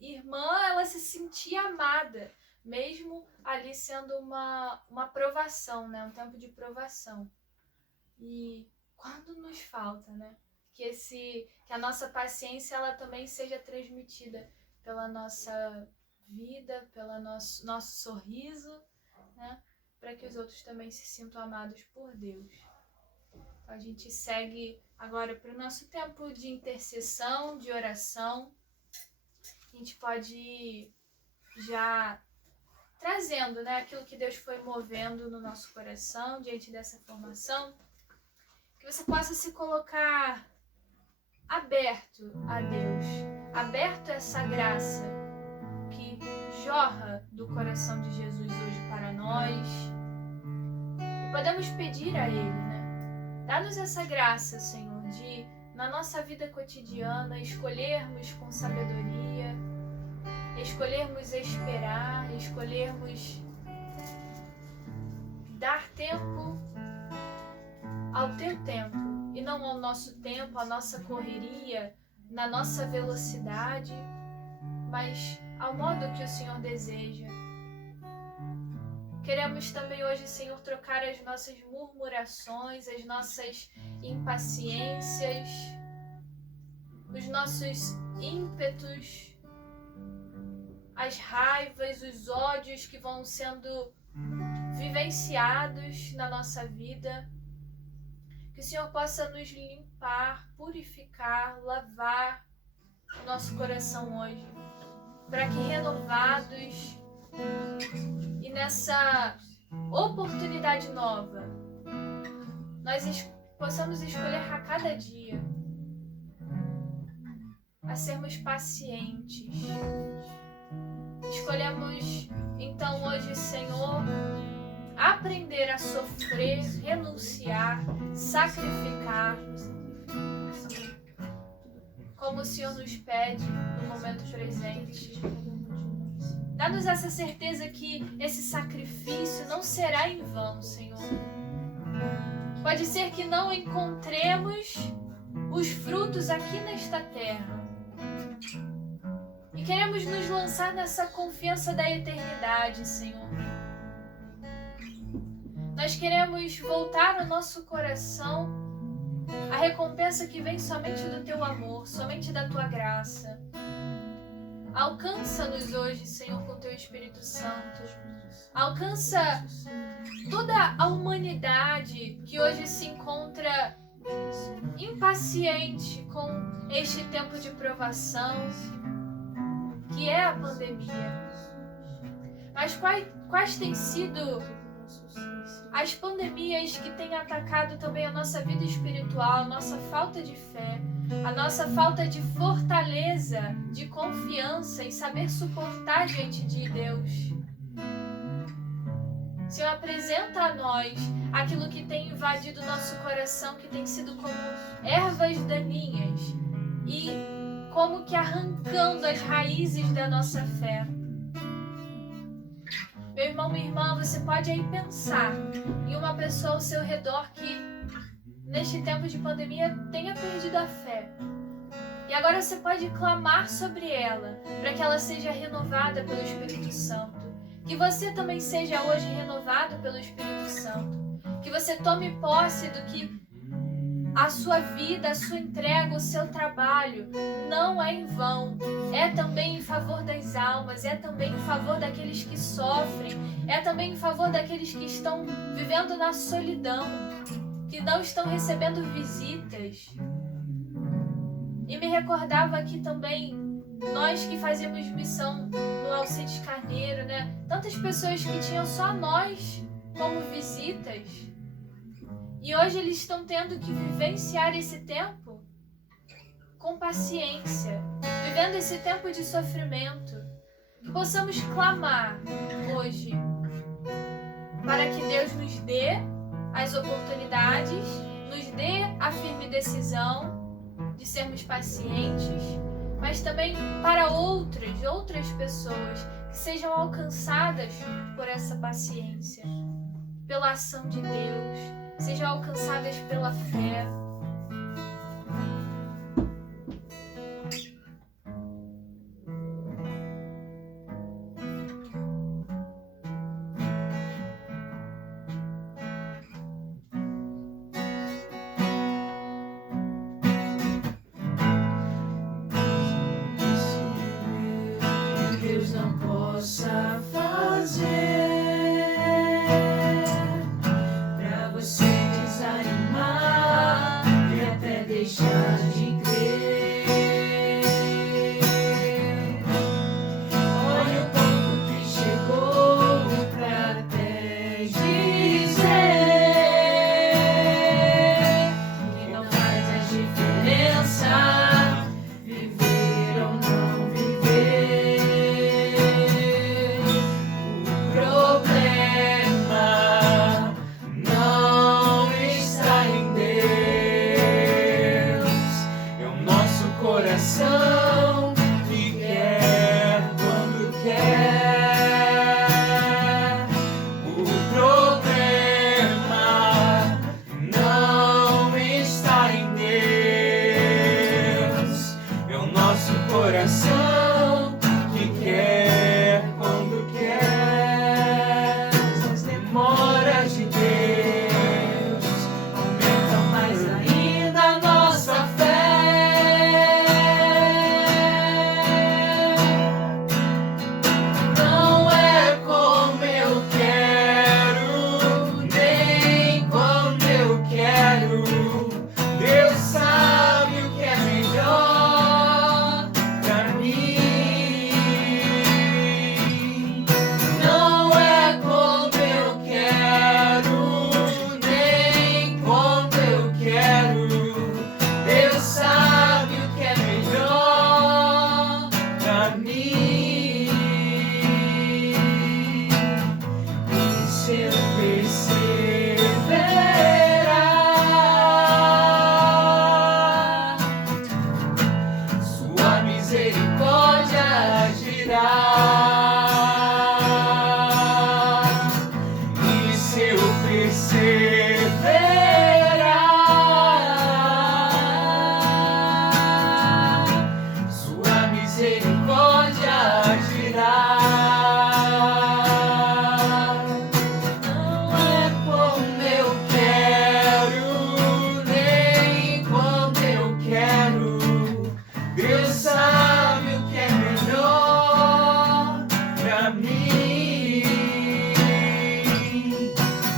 irmã, ela se sentia amada, mesmo ali sendo uma provação, né? Um tempo de provação. E quando nos falta, né? Que a nossa paciência ela também seja transmitida pela nossa vida, pelo nosso sorriso, né? Para que os outros também se sintam amados por Deus. Então, a gente segue agora para o nosso tempo de intercessão, de oração. A gente pode ir já trazendo, né, aquilo que Deus foi movendo no nosso coração diante dessa formação. Que você possa se colocar aberto a Deus, aberto a essa graça que jorra do coração de Jesus hoje para nós. E podemos pedir a Ele, né? Dá-nos essa graça, Senhor, de, na nossa vida cotidiana, escolhermos com sabedoria, escolhermos esperar, escolhermos dar tempo ao teu tempo e não ao nosso tempo, à nossa correria, na nossa velocidade, mas ao modo que o Senhor deseja. Queremos também hoje, Senhor, trocar as nossas murmurações, as nossas impaciências, os nossos ímpetos, as raivas, os ódios que vão sendo vivenciados na nossa vida. Que o Senhor possa nos limpar, purificar, lavar o nosso coração hoje, para que renovados e nessa oportunidade nova, nós possamos escolher a cada dia a sermos pacientes. Escolhemos então hoje, Senhor, aprender a sofrer, renunciar, sacrificar, como o Senhor nos pede no momento presente. Dá-nos essa certeza que esse sacrifício não será em vão, Senhor. Pode ser que não encontremos os frutos aqui nesta terra. E queremos nos lançar nessa confiança da eternidade, Senhor. Nós queremos voltar ao nosso coração a recompensa que vem somente do Teu amor, somente da Tua graça. Alcança-nos hoje, Senhor, com Teu Espírito Santo. Alcança toda a humanidade que hoje se encontra impaciente com este tempo de provação, que é a pandemia. Mas quais têm sido as pandemias que têm atacado também a nossa vida espiritual, a nossa falta de fé, a nossa falta de fortaleza, de confiança em saber suportar diante de Deus? Senhor, apresenta a nós aquilo que tem invadido o nosso coração, que tem sido como ervas daninhas e como que arrancando as raízes da nossa fé. Meu irmão, minha irmã, você pode aí pensar em uma pessoa ao seu redor que neste tempo de pandemia tenha perdido a fé. E agora você pode clamar sobre ela, para que ela seja renovada pelo Espírito Santo. Que você também seja hoje renovado pelo Espírito Santo. Que você tome posse do que a sua vida, a sua entrega, o seu trabalho não é em vão. É também em favor das almas, é também em favor daqueles que sofrem, é também em favor daqueles que estão vivendo na solidão, que não estão recebendo visitas. E me recordava aqui também, nós que fazíamos missão no Alcides Carneiro, né? Tantas pessoas que tinham só nós como visitas. E hoje eles estão tendo que vivenciar esse tempo com paciência, vivendo esse tempo de sofrimento. Que possamos clamar hoje para que Deus nos dê as oportunidades, nos dê a firme decisão de sermos pacientes, mas também para outras pessoas que sejam alcançadas por essa paciência, pela ação de Deus, sejam alcançadas pela fé. Deus não possa fazer pra você desanimar. coração que quer quando quer. As demoras de Deus aumentam mais ainda a nossa fé. Não é como eu quero, nem quando eu quero. Deus sabe o que é melhor pra mim. Não é como eu quero, nem quando eu quero. Deus sabe o que é melhor pra mim. E se eu perseverar, sua misericórdia agirá. E se eu perseverar, sua misericórdia agirá. Não é como eu quero, nem quando eu quero. Deus sabe o que é melhor pra mim.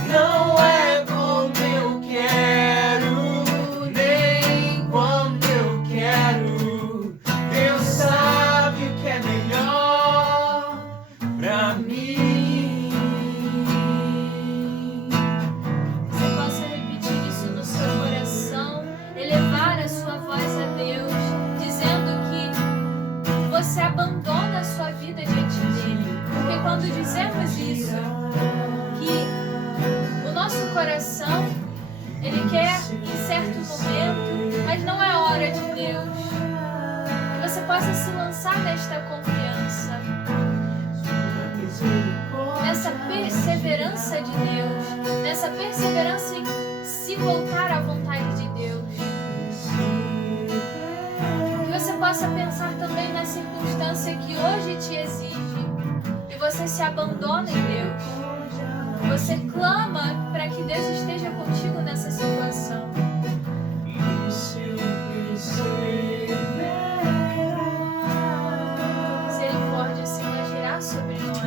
Não é como eu quero, nem quando eu quero. Deus sabe o que é melhor pra mim. Você possa repetir isso no seu coração, elevar a sua voz a Deus, dizendo que você abandona a sua vida diante dele. Porque quando dizemos isso, que o nosso coração, ele quer em certo momento, mas não é hora de Deus. Que você possa se lançar nesta confiança, nessa perseverança de Deus, nessa perseverança em se voltar à vontade de Deus. Que você possa pensar também na circunstância que hoje te exige e você se abandona em Deus. Você clama para que Deus esteja contigo nessa situação. Misericórdia, Senhor, agirá sobre nós.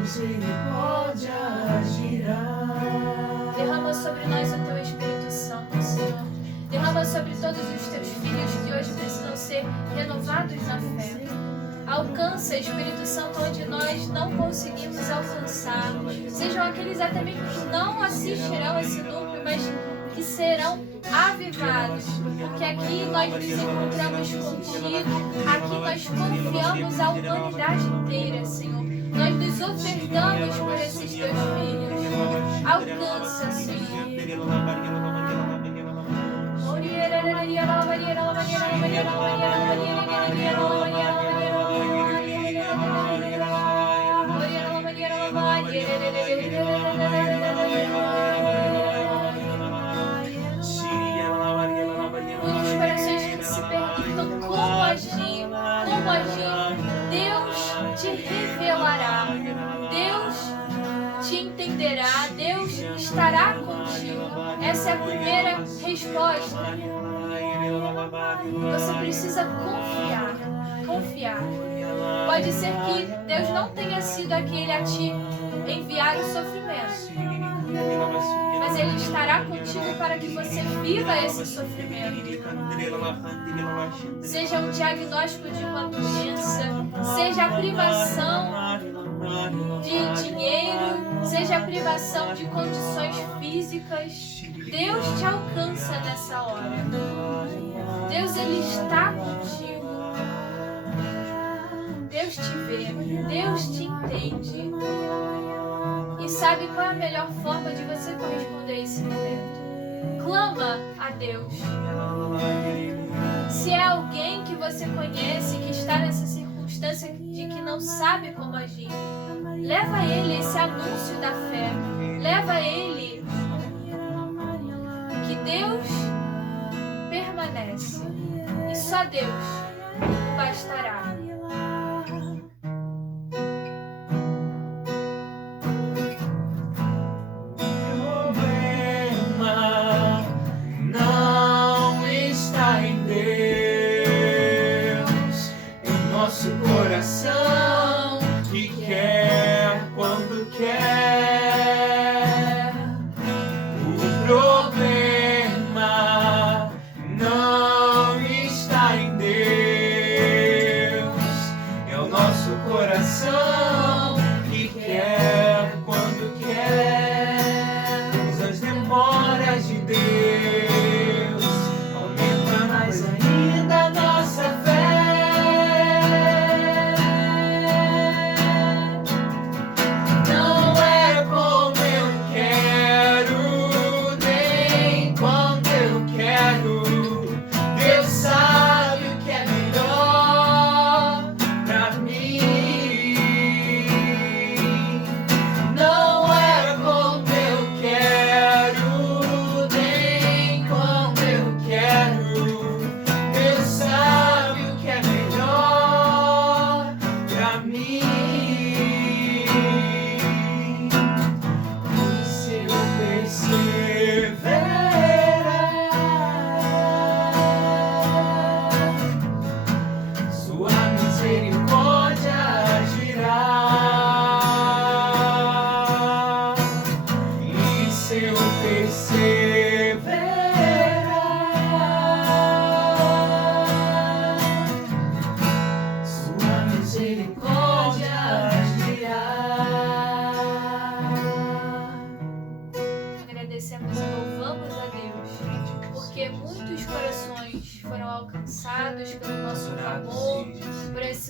Misericórdia agirá. Derrama sobre nós o teu Espírito Santo, Senhor. Derrama sobre todos os teus filhos que hoje precisam ser renovados na fé. Alcança, Espírito Santo, onde nós não conseguimos alcançar. Sejam aqueles até mesmo que não assistirão esse núcleo, mas que serão avivados. Porque aqui nós nos encontramos contigo, aqui nós confiamos a humanidade inteira, Senhor. Nós nos ofertamos por esses teus filhos. Alcança, Senhor. Muitos corações que se perguntam como agir, Deus te revelará, Deus te entenderá, Deus estará contigo. Essa é a primeira resposta. Você precisa confiar. Pode ser que Deus não tenha sido aquele a te enviar o sofrimento, mas Ele estará contigo para que você viva esse sofrimento. Seja um diagnóstico de uma doença, seja a privação de dinheiro, seja a privação de condições físicas, Deus te alcança nessa hora. Deus, Ele está contigo. Deus te vê, Deus te entende e sabe qual é a melhor forma de você corresponder a esse momento. Clama a Deus. Se é alguém que você conhece que está nessa circunstância de que não sabe como agir, leva a ele esse anúncio da fé. Leva a ele que Deus permanece. E só Deus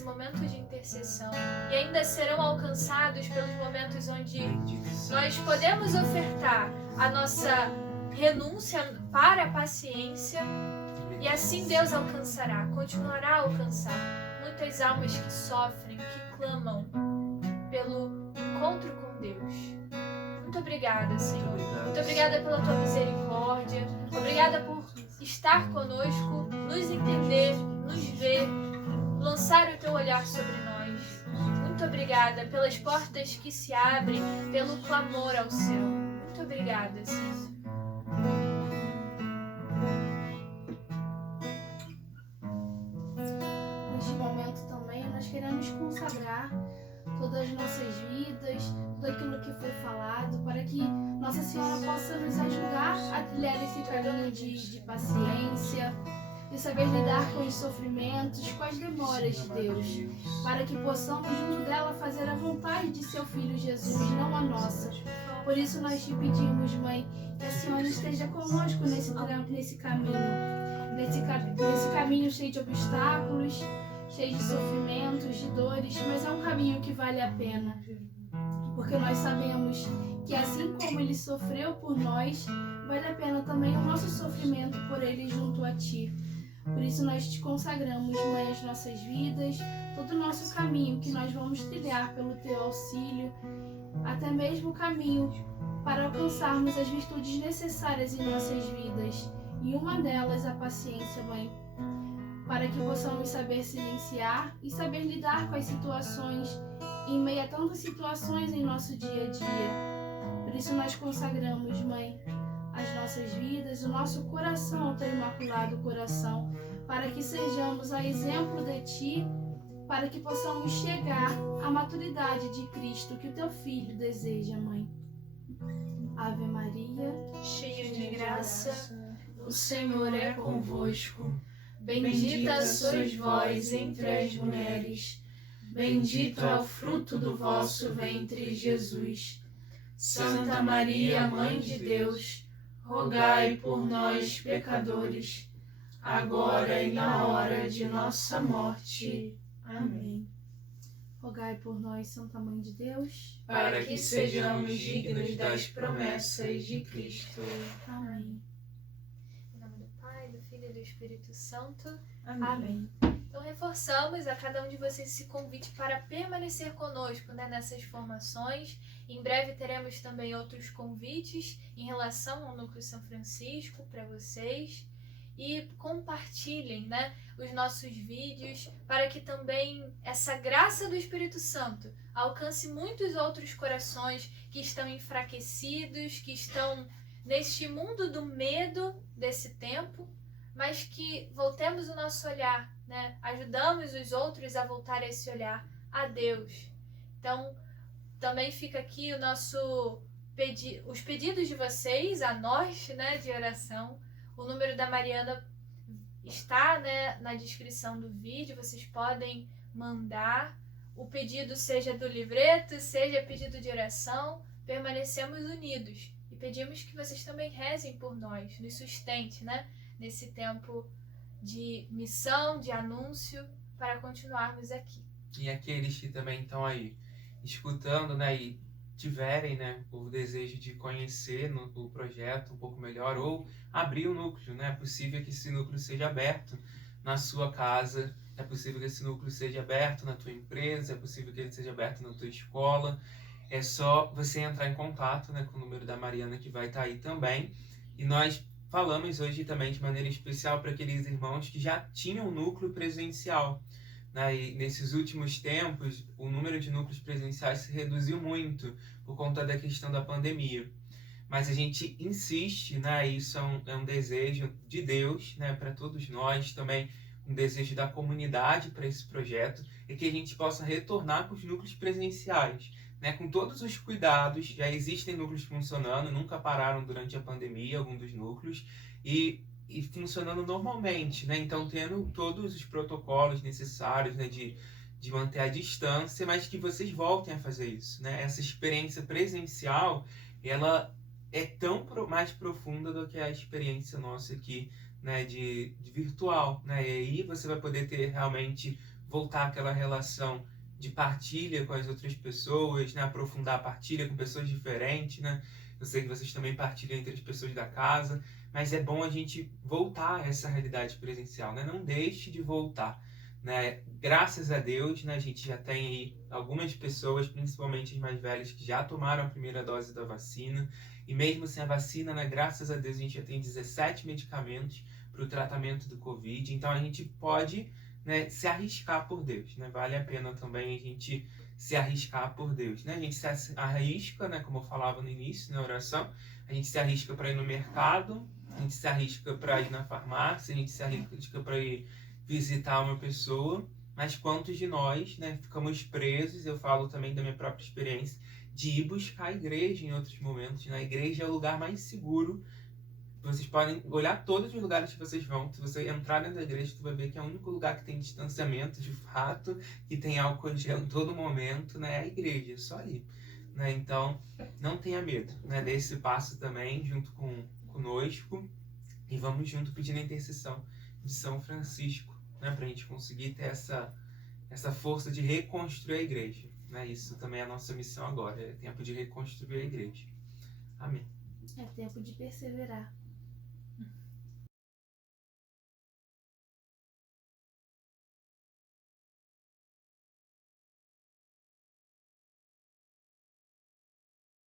momento de intercessão e ainda serão alcançados pelos momentos onde nós podemos ofertar a nossa renúncia para a paciência e assim Deus alcançará, continuará a alcançar muitas almas que sofrem, que clamam pelo encontro com Deus. Muito obrigada, Senhor. Muito obrigada pela tua misericórdia. Obrigada por estar conosco, nos entender, nos ver, lançar o teu olhar sobre nós. Muito obrigada pelas portas que se abrem, pelo clamor ao céu. Muito obrigada, Senhor. Neste momento também nós queremos consagrar todas as nossas vidas, tudo aquilo que foi falado, para que Nossa Senhora possa nos ajudar a trilhar esse caminho de paciência, de saber lidar com os sofrimentos, com as demoras de Deus, para que possamos junto dela fazer a vontade de seu Filho Jesus, não a nossa. Por isso nós te pedimos, Mãe, que a Senhora esteja conosco nesse caminho cheio de obstáculos, cheio de sofrimentos, de dores, mas é um caminho que vale a pena, porque nós sabemos que assim como Ele sofreu por nós, vale a pena também o nosso sofrimento por Ele junto a Ti. Por isso nós te consagramos, Mãe, as nossas vidas, todo o nosso caminho que nós vamos trilhar pelo Teu auxílio, até mesmo o caminho para alcançarmos as virtudes necessárias em nossas vidas, e uma delas a paciência, Mãe, para que possamos saber silenciar e saber lidar com as situações, em meio a tantas situações em nosso dia a dia. Por isso nós consagramos, Mãe, as nossas vidas, o nosso coração ao Teu Imaculado Coração, para que sejamos a exemplo de Ti, para que possamos chegar à maturidade de Cristo que o Teu Filho deseja, Mãe. Ave Maria, Cheia de graça, o Senhor é convosco. bendita sois vós entre as mulheres, Bendito é o fruto do vosso ventre, Jesus. Santa Maria, Mãe de Deus, rogai por nós, pecadores, agora e na hora de nossa morte. Amém. rogai por nós, Santa Mãe de Deus, Para que sejamos dignos das promessas de Cristo. amém. Em nome do Pai, do Filho e do Espírito Santo. Amém. Então reforçamos a cada um de vocês esse convite para permanecer conosco, né, nessas formações. Em breve teremos também outros convites em relação ao Núcleo São Francisco para vocês. E compartilhem, né, os nossos vídeos para que também essa graça do Espírito Santo alcance muitos outros corações que estão enfraquecidos, que estão neste mundo do medo desse tempo, mas que voltemos o nosso olhar, né? Ajudamos os outros a voltar esse olhar a Deus. Então, também fica aqui o nosso os pedidos de vocês a nós, né, de oração. O número da Mariana está, né, na descrição do vídeo, vocês podem mandar. O pedido seja do livreto, seja pedido de oração, permanecemos unidos. E pedimos que vocês também rezem por nós, nos sustente, né, nesse tempo de missão, de anúncio, para continuarmos aqui. E aqueles que também estão aí escutando, né, e tiverem, né, o desejo de conhecer o projeto um pouco melhor ou abrir o núcleo, né, é possível que esse núcleo seja aberto na sua casa, é possível que esse núcleo seja aberto na tua empresa, é possível que ele seja aberto na tua escola. É só você entrar em contato, né, com o número da Mariana que vai estar aí também. E nós falamos hoje também de maneira especial para aqueles irmãos que já tinham núcleo presencial. E nesses últimos tempos, o número de núcleos presenciais se reduziu muito por conta da questão da pandemia. Mas a gente insiste, né? Isso é um desejo de Deus, né, para todos nós, também um desejo da comunidade para esse projeto, e que a gente possa retornar para os núcleos presenciais, né, com todos os cuidados. Já existem núcleos funcionando, nunca pararam durante a pandemia, alguns dos núcleos, e funcionando normalmente, né? Então tendo todos os protocolos necessários, né, de manter a distância, mas que vocês voltem a fazer isso, né? Essa experiência presencial, ela é tão mais profunda do que a experiência nossa aqui, né, de virtual, né? E aí você vai poder ter realmente voltar àquela relação de partilha com as outras pessoas, né? Aprofundar a partilha com pessoas diferentes, né? Eu sei que vocês também partilham entre as pessoas da casa, mas é bom a gente voltar a essa realidade presencial, né? Não deixe de voltar, né? Graças a Deus, né, a gente já tem aí algumas pessoas, principalmente as mais velhas, que já tomaram a primeira dose da vacina, e mesmo sem a vacina, né, graças a Deus, a gente já tem 17 medicamentos para o tratamento do Covid, então a gente pode, né, se arriscar por Deus, né? Vale a pena também a gente se arriscar por Deus, né? A gente se arrisca, né, como eu falava no início, na oração, a gente se arrisca para ir no mercado, a gente se arrisca para ir na farmácia, a gente se arrisca para ir visitar uma pessoa, mas quantos de nós, né, ficamos presos, eu falo também da minha própria experiência, de ir buscar a igreja em outros momentos, né? A igreja é o lugar mais seguro. Vocês podem olhar todos os lugares que vocês vão. Se você entrar dentro da igreja, tu vai ver que é o único lugar que tem distanciamento, de fato, que tem álcool gel em todo momento, né? É a igreja, é só ali. Né? Então, não tenha medo, né? Dê esse passo também, junto conosco. E vamos junto pedindo a intercessão de São Francisco, né? Para a gente conseguir ter essa força de reconstruir a igreja. Né? Isso também é a nossa missão agora. É tempo de reconstruir a igreja. Amém. É tempo de perseverar.